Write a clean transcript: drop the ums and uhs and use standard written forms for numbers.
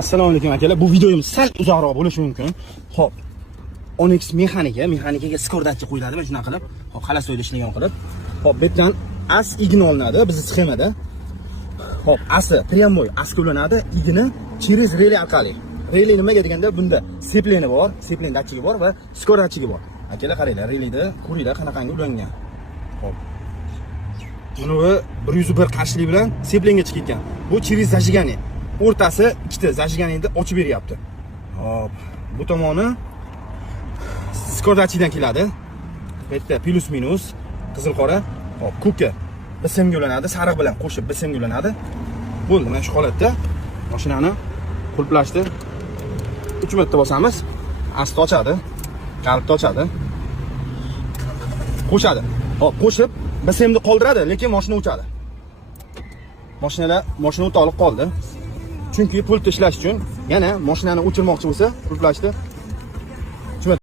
Assalomu alaykum akalar. Bu videomiz sal uzoqroq bo'lishi mumkin. Xo'p. Onyx mexanikaga skordatchi qo'yiladi mana shunaqa qilib. Xo'p, xalasoyda ishlagan qilib. Xo'p, bu yerdan as igna olinadi bizning sxemada. Xo'p, asi pryamoy aska ulanadi, igna через relay orqali. Relay nimaga deganda bunda sepleni bor, seplen datchigi bor va skordatchigi bor. Akalar qaranglar, relayda ko'ringlar qanaqangi ulangan. Xo'p. Buni 101 qarshilik bilan seplenga chiqib ketgan. Bu через zajigание. O'rtasi ikkita zajiganyeni ochib beryapti. Hop, bu tomoni skordatchidan keladi. Bu yerda plus minus qizil qora, hop, ko'kka BSMga ulanadi, sariq bilan qo'shib BSMga ulanadi. Bo'ldi, mana shu holatda mashinani qulplashdi. 3 marta bosamiz, asta ochadi, qalbni ochadi. Qo'shadi. Hop, qo'shib BSMni qoldiradi, lekin mashina o'chadi. Mashina o'ta olib qoldi. Chunki pult ishlash uchun yana mashinani o'chirmoqchi bo'lsa, qulplashdi.